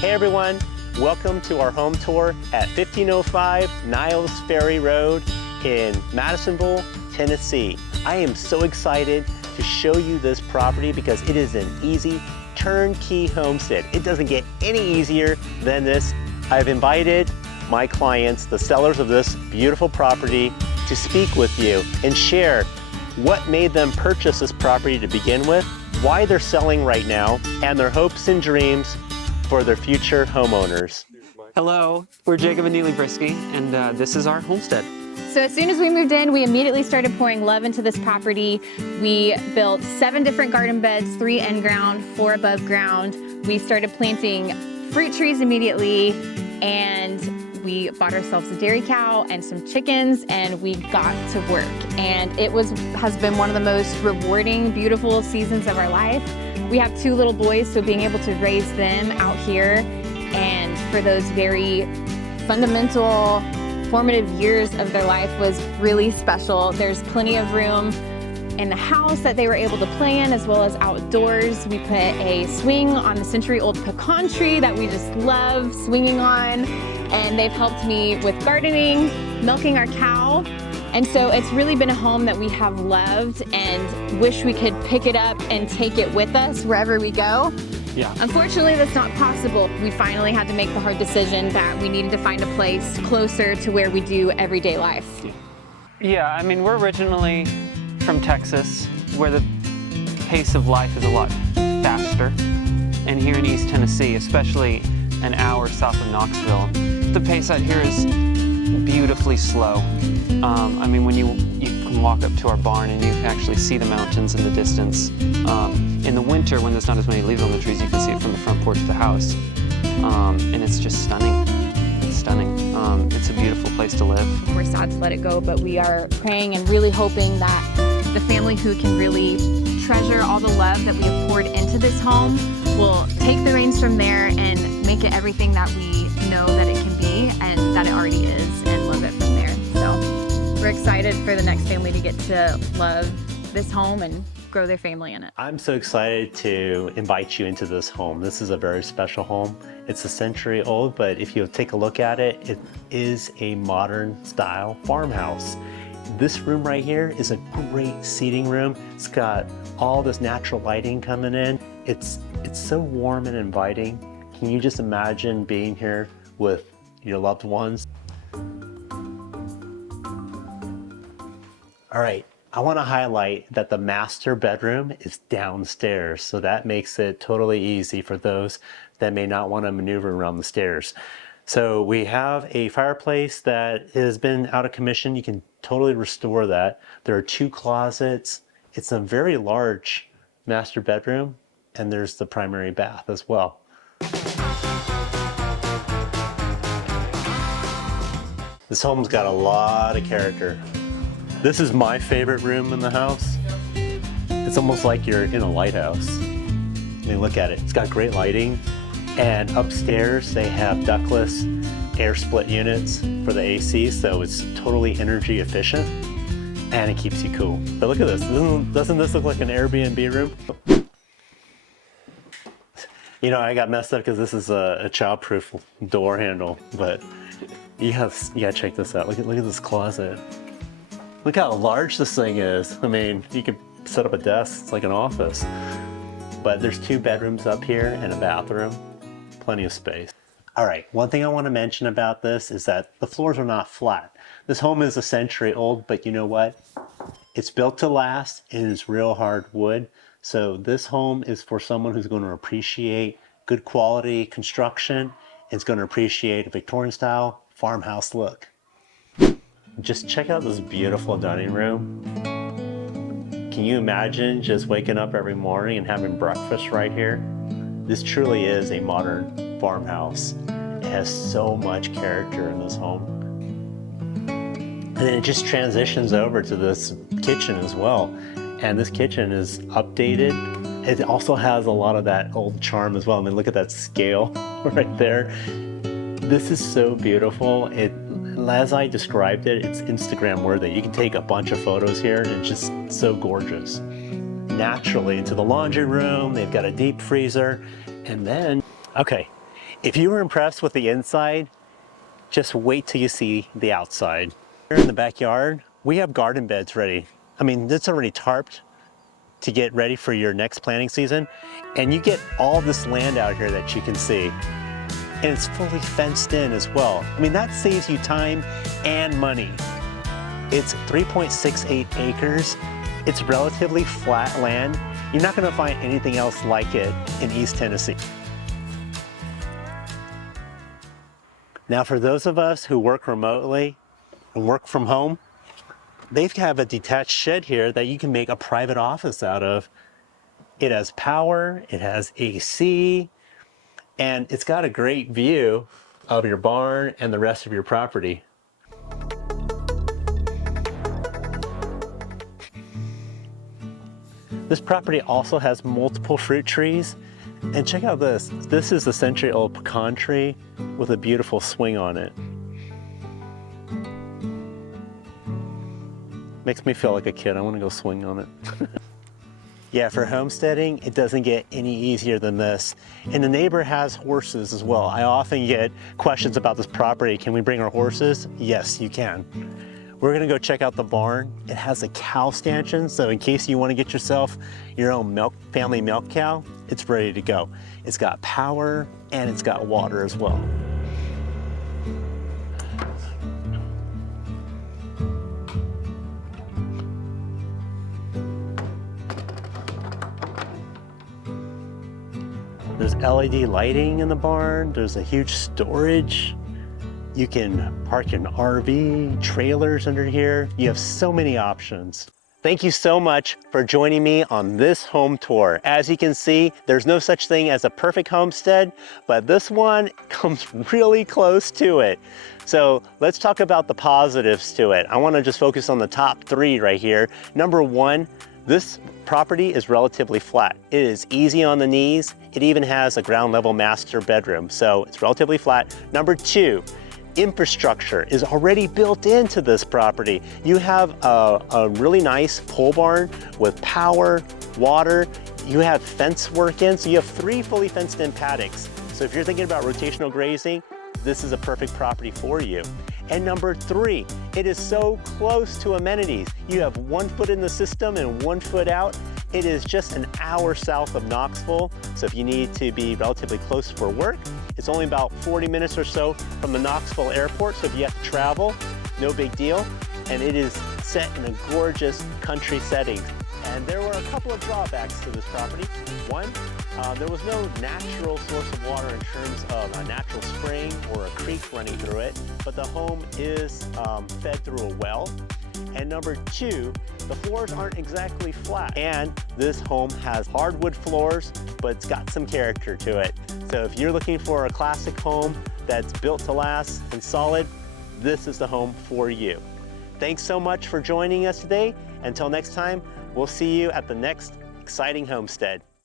Hey everyone, welcome to our home tour at 1505 Niles Ferry Road in Madisonville, Tennessee. I am so excited to show you this property because it is an easy turnkey homestead. It doesn't get any easier than this. I've invited my clients, the sellers of this beautiful property, to speak with you and share what made them purchase this property to begin with, why they're selling right now, and their hopes and dreams for their future homeowners. Hello, we're Jacob and Neely Brisky, and this is our homestead. So as soon as we moved in, we immediately started pouring love into this property. We built 7 different garden beds, 3 in ground, 4 above ground. We started planting fruit trees immediately, and we bought ourselves a dairy cow and some chickens, and we got to work. And it has been one of the most rewarding, beautiful seasons of our life. We have 2 little boys, so being able to raise them out here and for those very fundamental, formative years of their life was really special. There's plenty of room in the house that they were able to play in, as well as outdoors. We put a swing on the century-old pecan tree that we just love swinging on, and they've helped me with gardening, milking our cow. And so it's really been a home that we have loved and wish we could pick it up and take it with us wherever we go. Yeah. Unfortunately, that's not possible. We finally had to make the hard decision that we needed to find a place closer to where we do everyday life. Yeah, I mean, we're originally from Texas, where the pace of life is a lot faster. And here in East Tennessee, especially an hour south of Knoxville, the pace out here is beautifully slow. I mean, when you can walk up to our barn and you can actually see the mountains in the distance. In the winter, when there's not as many leaves on the trees, you can see it from the front porch of the house. And it's just stunning. It's stunning. It's a beautiful place to live. We're sad to let it go, but we are praying and really hoping that the family who can really treasure all the love that we have poured into this home will take the reins from there and make it everything that we know that it can be and that it already is, and love it from there. So we're excited for the next family to get to love this home and grow their family in it. I'm so excited to invite you into this home. This is a very special home. It's a century old, but if you take a look at it, it is a modern style farmhouse. This room right here is a great seating room. It's got all this natural lighting coming in. It's so warm and inviting. Can you just imagine being here with your loved ones? All right, I want to highlight that the master bedroom is downstairs, so that makes it totally easy for those that may not want to maneuver around the stairs. So we have a fireplace that has been out of commission. You can totally restore that. There are 2 closets. It's a very large master bedroom, and there's the primary bath as well. This home's got a lot of character. This is my favorite room in the house. It's almost like you're in a lighthouse. I mean, look at it. It's got great lighting. And upstairs, they have ductless air split units for the AC, so it's totally energy efficient, and it keeps you cool. But look at this. Doesn't this look like an Airbnb room? You know, I got messed up because this is a child-proof door handle, but you gotta check this out. Look at this closet. Look how large this thing is. I mean, you could set up a desk. It's like an office. But there's 2 bedrooms up here and a bathroom. Plenty of space. All right, one thing I want to mention about this is that the floors are not flat. This home is a century old, but you know what? It's built to last and it's real hard wood. So this home is for someone who's going to appreciate good quality construction. It's going to appreciate a Victorian style farmhouse look. Just check out this beautiful dining room. Can you imagine just waking up every morning and having breakfast right here? This truly is a modern farmhouse. It has so much character in this home. And then it just transitions over to this kitchen as well. And this kitchen is updated. It also has a lot of that old charm as well. I mean, look at that scale right there. This is so beautiful. As I described it, it's Instagram worthy. You can take a bunch of photos here and it's just so gorgeous. Naturally into the laundry room, they've got a deep freezer, and then, okay, If you were impressed with the inside, just wait till you see the outside. Here in the backyard, we have garden beds ready. I mean, it's already tarped to get ready for your next planting season. And you get all this land out here that you can see. And it's fully fenced in as well. I mean, that saves you time and money. It's 3.68 acres. It's relatively flat land. You're not gonna find anything else like it in East Tennessee. Now, for those of us who work remotely and work from home, they have a detached shed here that you can make a private office out of. It has power, it has AC, and it's got a great view of your barn and the rest of your property. This property also has multiple fruit trees. And check out this. This is a century-old pecan tree with a beautiful swing on it. Makes me feel like a kid. I want to go swing on it. Yeah, for homesteading, it doesn't get any easier than this. And the neighbor has horses as well. I often get questions about this property. Can we bring our horses? Yes, you can. We're gonna go check out the barn. It has a cow stanchion, so in case you wanna get yourself your own family milk cow, it's ready to go. It's got power and it's got water as well. There's LED lighting in the barn. There's a huge storage. You can park an RV, trailers under here. You have so many options. Thank you so much for joining me on this home tour. As you can see, there's no such thing as a perfect homestead, but this one comes really close to it. So let's talk about the positives to it. I want to just focus on the top 3 right here. Number 1, this property is relatively flat. It is easy on the knees. It even has a ground level master bedroom, so it's relatively flat. Number 2, infrastructure is already built into this property. You have a really nice pole barn with power, water. You have fence work in, so you have 3 fully fenced in paddocks. So if you're thinking about rotational grazing, this is a perfect property for you. And number 3, it is so close to amenities. You have 1 foot in the system and 1 foot out. It is just an hour south of Knoxville, so if you need to be relatively close for work, it's only about 40 minutes or so from the Knoxville airport, so if you have to travel, no big deal. And it is set in a gorgeous country setting. And there were a couple of drawbacks to this property. One, there was no natural source of water in terms of a natural spring or a creek running through it, but the home is fed through a well. And number 2, the floors aren't exactly flat. And this home has hardwood floors, but it's got some character to it. So if you're looking for a classic home that's built to last and solid, this is the home for you. Thanks so much for joining us today. Until next time, we'll see you at the next exciting homestead.